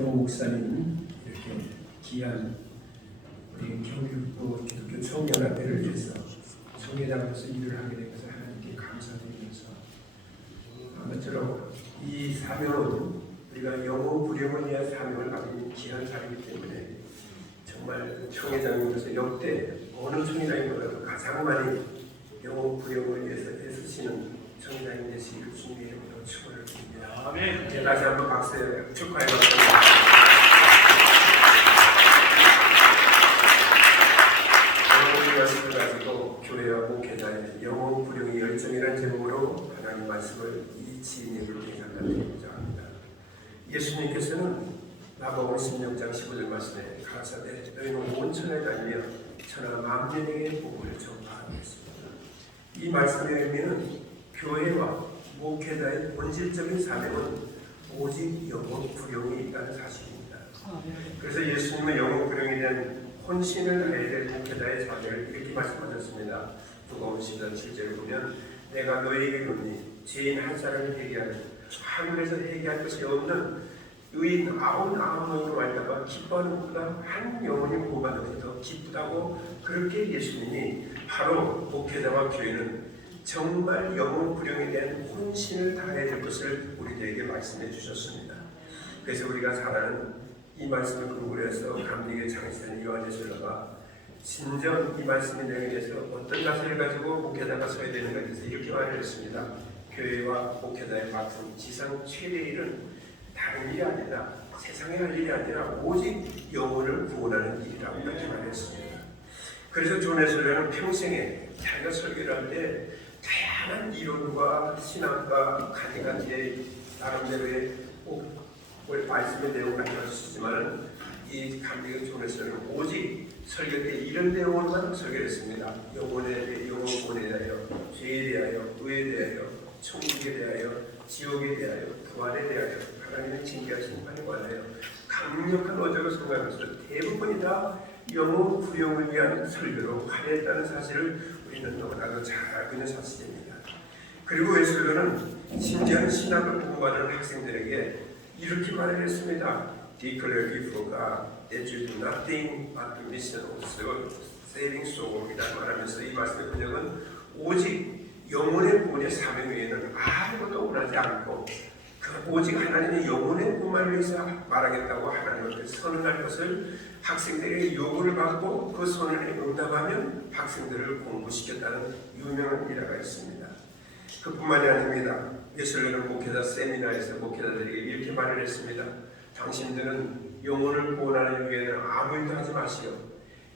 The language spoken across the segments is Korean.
박세호 목사님 이렇게 귀한 우리 경기도 기독교 청년합회를 위해서 총회장으로서 일을 하게 된 것을 하나님께 감사드리면서 아무쪼록 이 사명은 우리가 영혼 부령을 위한 사명을 가진 귀한 자리이기 때문에 정말 총회장으로서 역대 어느 총회장보다도 가장 많이 영혼 부령을 위해서 애쓰시는 총회장이 되시기를 주님의 이름으로 축원을 드립니다. 아멘. 다시 한번 박수 축하해 주십니다. 영혼의 말씀을 가지고 교회와 목회자의 영혼 부령의 열정이라는 제목으로 하나님 말씀을 이 지인님을 전달드리고자 합니다. 예수님께서는 마가복음 16장 15절 말씀에 가라사대 너희는 온 천하에 다니며 천하 만민에게 복음을 전파하겠습니다. 이 말씀의 의미는 교회와 목회자의 본질적인 사명은 오직 영혼 부령이 있다는 사실입니다. 그래서 예수님은 영혼 부령에 대한 혼신을 다해야 될 목회자의 자세를 이렇게 말씀하셨습니다. 누가복음 10장 7절을 보면 내가 너희에게 이르노니 죄인 한 사람을 회개하는 하늘에서 회개할 것이 없는 의인 99명으로 말미암아 기뻐하는 것보다 한 영혼이 구원받는 것이 더 기쁘다고 그렇게 예수님이 바로 목회자와 교회는 정말 영혼 부령에 대한 혼신을 다해야 될 것을 우리들에게 말씀해 주셨습니다. 그래서 우리가 잘 아는 이 말씀을 근거로 해서 감리교의 장시된 요한 예술가가 진정 이 말씀의 내용에 대해서 어떤 자세를 가지고 목회자가 서야 되는가에 대해서 이렇게 말을 했습니다. 교회와 목회자의 맡은 지상 최대의 일은 다른 일이 아니라 세상에 할 일이 아니라 오직 영혼을 구원하는 일이라고 이렇게 말했습니다. 그래서 존 웨슬리는 평생에 자기가 설교를 할 때 다양한 이론과 신학과 가지가지의 나름대로의 말씀의 내용을 가지고 있지만 이 감리교 존 웨슬리는 오직 설교 때 이런 내용으로만 설교했습니다. 영혼에 대하여, 죄에 대하여, 의에 대하여, 천국에 대하여, 지옥에 대하여, 부활에 대하여, 하나님의 징계와 심판에 관하여 강력한 어조를 사용하면서 대부분이 다 영혼 부령을 위한 설교로 화려했다는 사실을 우리는 너무나도 잘 알고 있는 사실입니다. 그리고 웨슬리는 심지어 신학을 공부하는 학생들에게 이렇게 말을 했습니다. Declare before God that you do nothing but the mission of saving soul이라고 말하면서 이 말씀의 번역은 오직 영혼의 구원의 사명 외에는 아무것도 원하지 않고 오직 하나님의 영혼의 구원을 위해서 말하겠다고 하나님한테 선언할 것을 학생들에게 요구를 받고 그 선언에 응답하면 학생들을 공부시켰다는 유명한 일화가 있습니다. 그뿐만이 아닙니다. 웨슬리는 목회자 세미나에서 목회자들에게 이렇게 말을 했습니다. 당신들은 영혼을 구원하는 외에는 아무 일도 하지 마시오.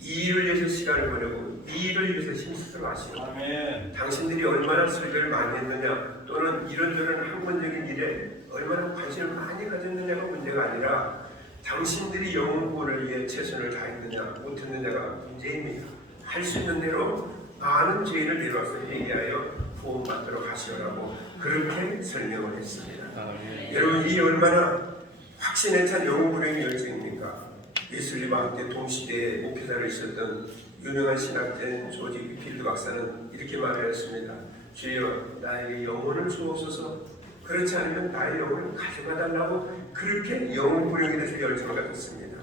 이 일을 위해서 시간을 보내고 이 일을 위해서 힘쓰지 마시오. 아멘. 당신들이 얼마나 설교를 많이 했느냐 또는 이런저런 학문적인 일에 얼마나 관심을 많이 가졌느냐가 문제가 아니라 당신들이 영혼 구원을 위해 최선을 다했느냐 못했느냐가 문제입니다. 할 수 있는 대로 많은 죄인을 데려와서 회개하여 구원받도록 하시오라고 그렇게 설명을 했습니다. 아멘. 여러분 이 얼마나 확신에 찬 영혼 부령의 열정입니까? 웨슬리와 함께 동시대에 목회자로 있었던 유명한 신학자인 조지 위필드 박사는 이렇게 말을 했습니다. 주여 나에게 영혼을 주옵소서. 그렇지 않으면 나의 영혼을 가져가 달라고 그렇게 영혼 부령에 대해서 열정을 가졌습니다.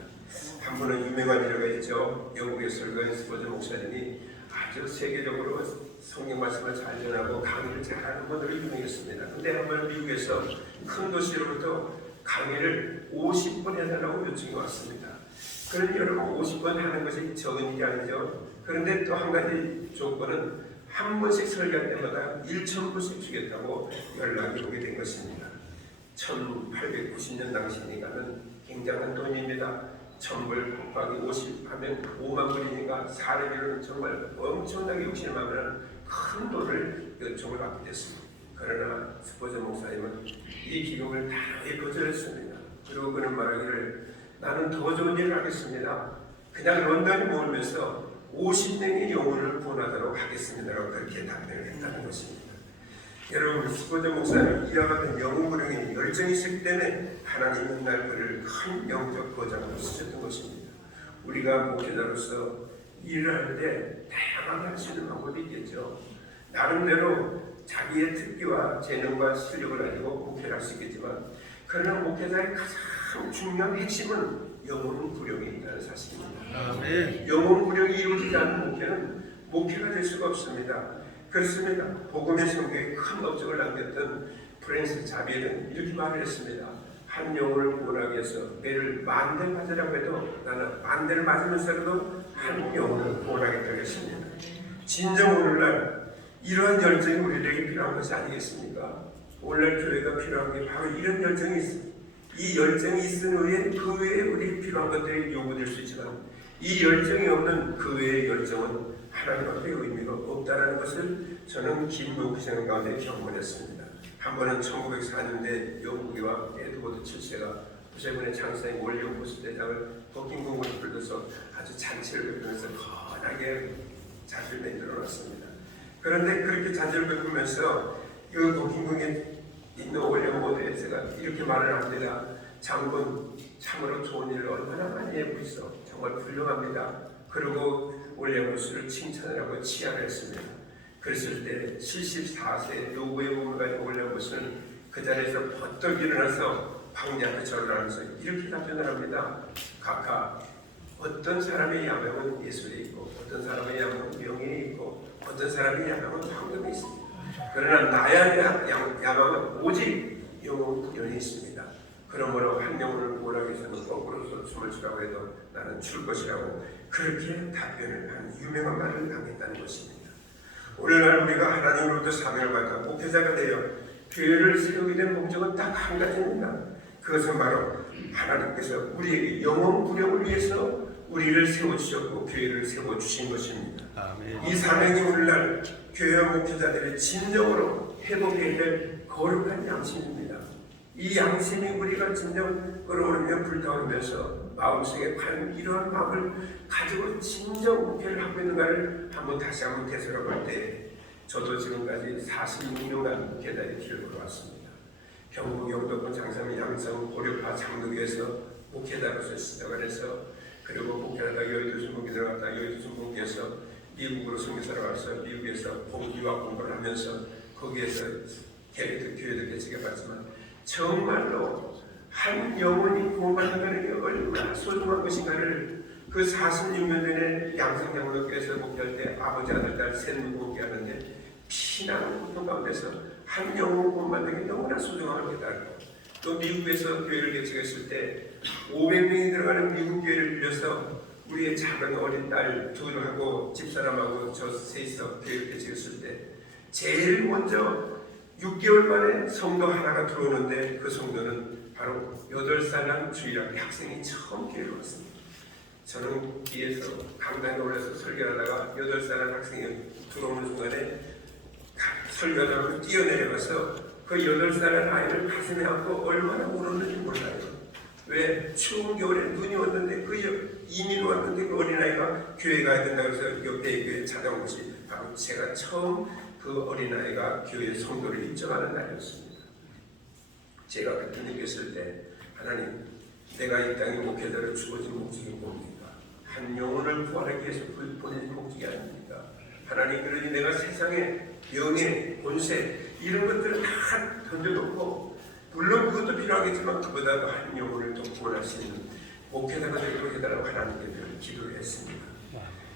한 분은 유명한 일화가 있죠. 영국의 설교인 스포츠 목사님이 아주 세계적으로 성경 말씀을 잘 전하고 강의를 잘하는 분으로 유명했습니다. 그런데 한 번 미국에서 큰 도시로부터 강의를 50번 해달라고 요청이 왔습니다. 그러니 여러분 50번 하는 것이 적은 일이 아니죠. 그런데 또 한 가지 조건은 한 번씩 설교할 때마다 1,000불씩 주겠다고 연락이 오게 된 것입니다. 1890년 당시니까는 굉장한 돈입니다. 1,000불 곱하기 50 하면 5만 불이니까 사례비로는 정말 엄청나게 욕심하면 큰 돈을 요청을 받게 됐습니다. 그러나 스포츠 목사님은 이 기금을 다 거절했습니다. 그리고 그는 말하기를 나는 더 좋은 일을 하겠습니다. 그냥 런던에 모으면서 50명의 영혼을 구원하도록 하겠습니다라고 그렇게 답변을 했다는 것입니다. 여러분 스포츠 목사는 이와 같은 영혼 부령의 열정이 있기 때문에 하나님은 날 그를 큰 영적 거장으로 쓰셨던 것입니다. 우리가 목회자로서 일을 할 때 다양하게 할 수 있는 방법이 있겠죠. 나름대로 자기의 특기와 재능과 실력을 가지고 목회를 할 수 있겠지만 그러나 목회자의 가장 참 중요한 핵심은 영혼 구령이 있다는 사실입니다. 아멘. 영혼 구령이 이루어지지 않는 목회는 목회가 될 수가 없습니다. 그렇습니다. 복음의 성경에 큰 업적을 남겼던 프랜시스 자비엘은 이렇게 말을 했습니다. 한 영혼을 구원하기 위해서 매를 10,000대 맞으라고 해도 나는 10,000대를 맞으면서도 한 영혼을 구원하겠다고 했습니다. 진정 오늘날 이러한 열정이 우리에게 필요한 것이 아니겠습니까? 오늘날 교회가 필요한 게 바로 이런 열정이 있습니다. 이 열정이 있은 후에 그 외에 우리에게 필요한 것들이 요구될 수 있지만 이 열정이 없는 그 외의 열정은 하나님 앞에 의미가 없다는 것을 저는 긴 목회생 가운데 경험했습니다. 한 번은 1904년대 영국이와 에드워드 7세가 부세군의 장사인 원리온 보수대장을 버킹엄을 불러서 아주 잔치를 베푸면서 환하게 자주를 만들어 놨습니다. 그런데 그렇게 자주를 베푸면서 이 버킹엄에 있는 원리온 보수대장가 이렇게 말을 합니다. 장군 참으로 좋은 일을 얼마나 많이 하고 있어. 정말 훌륭합니다. 그리고 원리온 보수를 칭찬을 하고 치하를 했습니다. 그랬을 때 74세 노부의 몸을 가진 원리온 보수는 그 자리에서 번떡 일어나서 황제한테 절을 하면서 이렇게 답변을 합니다. 각각 어떤 사람의 야망은 예술이 있고 어떤 사람의 야망은 명예이 있고 어떤 사람의 야망은 황금이 있습니다. 그러나 나의 야망은 오직 영혼 구원이 있습니다. 그러므로 한 영혼을 구원하기 위해서는 거꾸로 춤을 추라고 해도 나는 출 것이라고 그렇게 답변을 한 유명한 말을 남겼다는 것입니다. 오늘날 우리가 하나님으로부터 사명을 받아 목회자가 되어 교회를 세우게 된 목적은 딱 한 가지입니다. 그것은 바로 하나님께서 우리에게 영혼 구령을 위해서 우리를 세워주셨고 교회를 세워주신 것입니다. 아멘. 이 사명이 오늘날 교회와 목회자들의 진정으로 회복해야 될 거룩한 양심입니다. 이 양심이 우리가 진정 끌어오르며 불타오르면서 마음속에 과연 이러한 마음을 가지고 진정 목회를 하고 있는가를 다시 한번 되돌아볼 때 저도 지금까지 46년간 목회자의 길을 걸어왔습니다. 경북 영도권 장삼 양성 고려파 장로교에서 목회자로서 시작을 해서 그리고 목회하다가 여의도 순복에 들어갔다 여의도 순복에서 미국으로 선교사로 와서 미국에서 유학 공부를 하면서 거기에서 교회도 개척해 봤지만 정말로 한 영혼이 구원받는다는 게 얼마나 소중한 것인가를 그 46년 전에 양성장로교에서 목회할 때 아버지 아들 딸 셋 목회하는데 피나는 고통 가운데서 한 영혼 구원받는 게 너무나 소중한 걸 깨달고 또 미국에서 교회를 개척했을 때 500명이 들어가는 미국 교회를 빌려서 우리의 작은 어린 딸 둘하고 집사람하고 저 셋이서 교회를 개척했을 때 제일 먼저 6개월 만에 성도 하나가 들어오는데 그 성도는 바로 8살 난 주일학교 학생이 처음 교회를 왔습니다. 저는 뒤에서 강단에 올라서 설교하다가 8살 난 학생이 들어오는 순간에 설교하다가 뛰어내려가서 그 8살 난 아이를 가슴에 안고 얼마나 울었는지 몰라요. 왜? 추운 겨울에 눈이 왔는데 이민 왔는데 그 어린아이가 교회 가야 된다고 해서 옆에 교회 찾아온 것이 바로 제가 처음 그 어린아이가 교회 성도를 인정하는 날이었습니다. 제가 그때 느꼈을 때 하나님 내가 이 땅에 목회자를 주어진 목적이 뭡니까? 한 영혼을 구하기 위해서 보내진 목적이 아닙니까? 하나님 그러니 내가 세상에 명예, 본세 이런 것들을 다 던져놓고 물론 그것도 필요하겠지만 그보다도 한 영혼을 더 구원할 수 있는 목회자가 되도록 해달라고 하나님께 기도를 했습니다.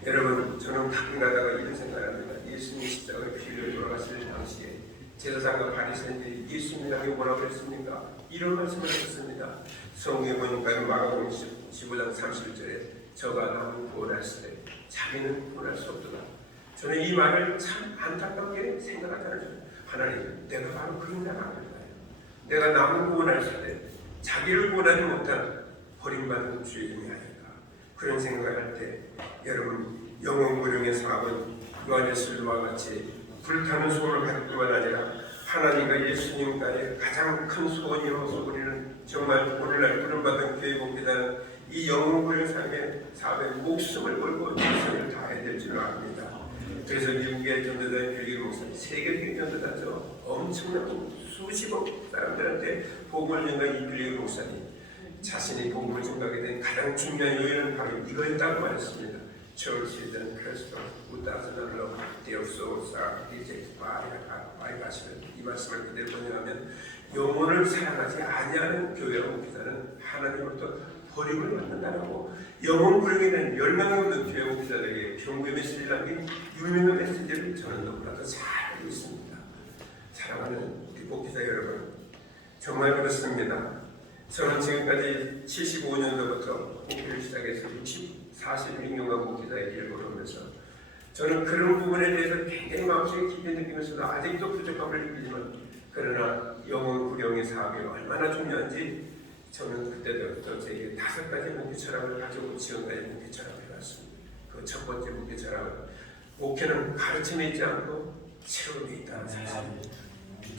여러분 저는 가끔 가다가 이런 생각을 합니다. 예수님 십자가에 피 흘려 돌아가실 당시에 제사장과 바리새인들이 예수님이라고 뭐라고 했습니까? 이런 말씀을 하셨습니다. 성경에 보니까 마가복음 15장 31절에 저가 남을 구원하시되 자기는 구원할 수 없도다. 저는 이 말을 참 안타깝게 생각하잖아요. 하나님 내가 바로 그런 자가 아닐까요? 내가 남을 구원하실 때 자기를 구원하지 못한 버림받은 주인이 아닐까 그런 생각을 할 때 여러분 영혼 구령의 사업은 요한일서와 같이 불타는 소원을 가질 뿐만 아니라 하나님과 예수님과의 가장 큰 소원이어서 우리는 정말 오늘날 부름받은 교회 목회자는 이 영혼 구령 사업에 목숨을 걸고 최선을 다해야 될 줄 압니다. 그래서 미국의 전도자인 빌리 목사님 세계적인 전도자죠. 엄청난 수십억 사람들한테 복음을 전한 이 빌리 목사님 자신이 복음을 전하게 된 가장 중요한 요인은 바로 이거였다고 말했습니다. Churches and Christians who doesn't love their souls are rejected by God. 이 말씀을 그대로 번역하면 영혼을 사랑하지 아니하는 교회와 목회자는 하나님으로부터 버림을 받는다라고 영혼 불용에 대한 열망이 없는 교회 목회자들에게 경고의 메시지를 남긴 유명한 메시지를 저는 너무나도 잘 알고 있습니다. 사랑하는 우리 목회자 여러분, 정말 그렇습니다. 저는 지금까지 75년도부터 목회를 시작해서 46년간 목회자의 길을 걸으면서 저는 그런 부분에 대해서 굉장히 마음속에 깊이 느끼면서도 아직도 부족함을 느끼지만, 그러나 영혼 구령의 사업이 얼마나 중요한지 저는 그때부터 제게 5가지 목회 철학을 가지고 지금까지 목회 철학을 해왔습니다. 그 첫 번째 목회 철학은 목회는 가르침에 있지 않고 체험에 있다는 사실입니다.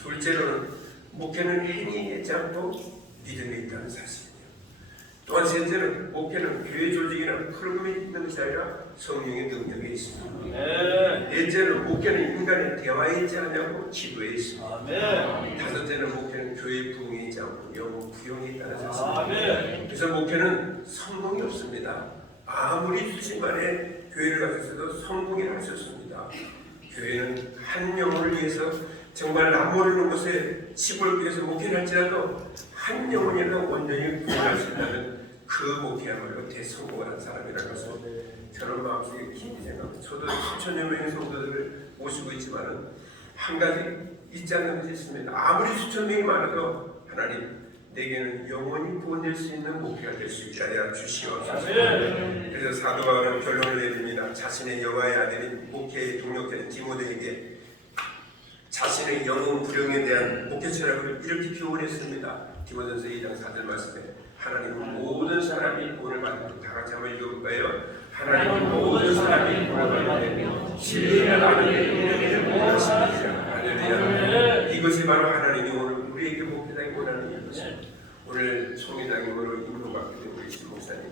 둘째로는 목회는 행위에 있지 않고 믿음에 있다는 사실이에요. 또한 셋째는 목회는 교회 조직이나 프로그램에 있는 것이 아니라 성령의 능력에 있습니다. 넷째는 목회는 인간의 대화에 있지 않냐고 기도에 있습니다. 다섯째는 목회는 교회 부흥에 있지 않고 영혼 부흥에 있다는 사실입니다. 그래서 목회는 성공이 없습니다. 아무리 수십만의 교회를 가졌어도 성공이 할 수 없습니다. 교회는 한 영혼을 위해서 정말 남모르는 곳에 시골 교회에서 목회를 할지라도 한 영혼이라도 온전히 구원할 수 있다는 그 목회야말로 대성공한 사람이라는 것을 저는 마음속에 깊이 생각합니다. 저도 수천여 명의 성도들을 모시고 있지만 한 가지 잊지 않는 것이 있습니다. 아무리 수천 명이 많아도 하나님, 내게는 영원히 구원될 수 있는 목회가 될 수 있게 하여 주시옵소서. 그래서 사도 바울은 결론을 내립니다. 자신의 여호와의 아들인 목회의 동력자인 디모데에게 자신의 영혼 불용에 대한 목회 철학을 이렇게 교훈했습니다. 디모데전서 2장 4절 말씀에 하나님은 모든 사람이 구원을 받는, 다 같이 한번 읽어볼까요? 하나님은 모든 사람이 구원을 받는 진리를 아는 데 원하십니다. 할렐루야. 이것이 바로 하나님이 오늘 우리에게 목회자에게 원하는 일입니다. 오늘 총회장님으로 임명받게 된 우리 신 목사님,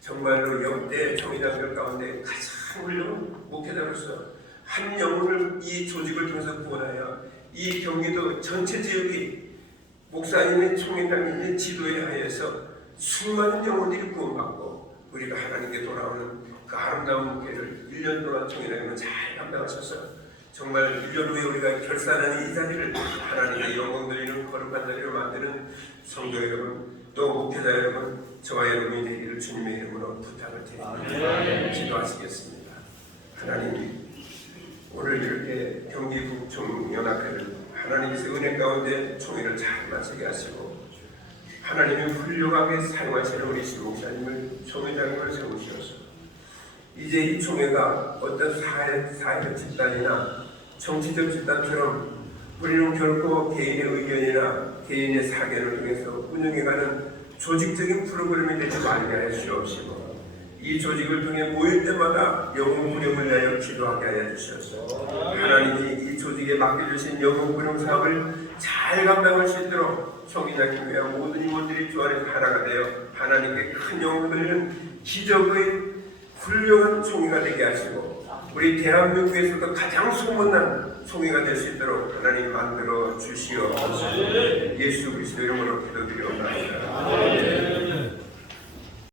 정말로 역대 총회장들 가운데 가장 훌륭한 목회자로서 한 영혼을 이 조직을 통해서 구원하여 이 경기도 전체 지역이 목사님의 총회장님의 지도에 하여서 수많은 영혼들이 구원받고 우리가 하나님께 돌아오는 그 아름다운 목회를 1년 동안 총회장님은 잘 감당하셔서 정말 1년 후에 우리가 결산하는 이 자리를 하나님의 영광 돌리는 거룩한 자리로 만드는 성도 여러분, 또 목회자 여러분, 저와 여러분이 되기를 주님의 이름으로 부탁을 드립니다. 기도하시겠습니다. 하나님, 오늘 이렇게 경기북총연합회를 하나님의 은혜 가운데 총회를 잘 마치게 하시고 하나님이 훌륭하게 사용하시는 우리 신 목사님을 총회장님을 세우시어서 이제 이 총회가 어떤 사회 집단이나 정치적 집단처럼 우리는 결코 개인의 의견이나 개인의 사견을 통해서 운영해가는 조직적인 프로그램이 되지 말게 하여 주시옵시고, 이 조직을 통해 모일 때마다 영혼 부령을 위하여 기도하게 하여 주셔서 하나님이 이 조직에 맡겨주신 영혼 부령 사업을 잘 감당할 수 있도록 총회장님과 모든 임원들이 주 안에서 하나가 되어 하나님께 큰 영혼을 돌리는 기적의 훌륭한 총회가 되게 하시고 우리 대한민국에서도 가장 소문난 총회가 될 수 있도록 하나님 만들어 주시옵소서. 예수 그리스도 이름으로 기도드리옵나이다.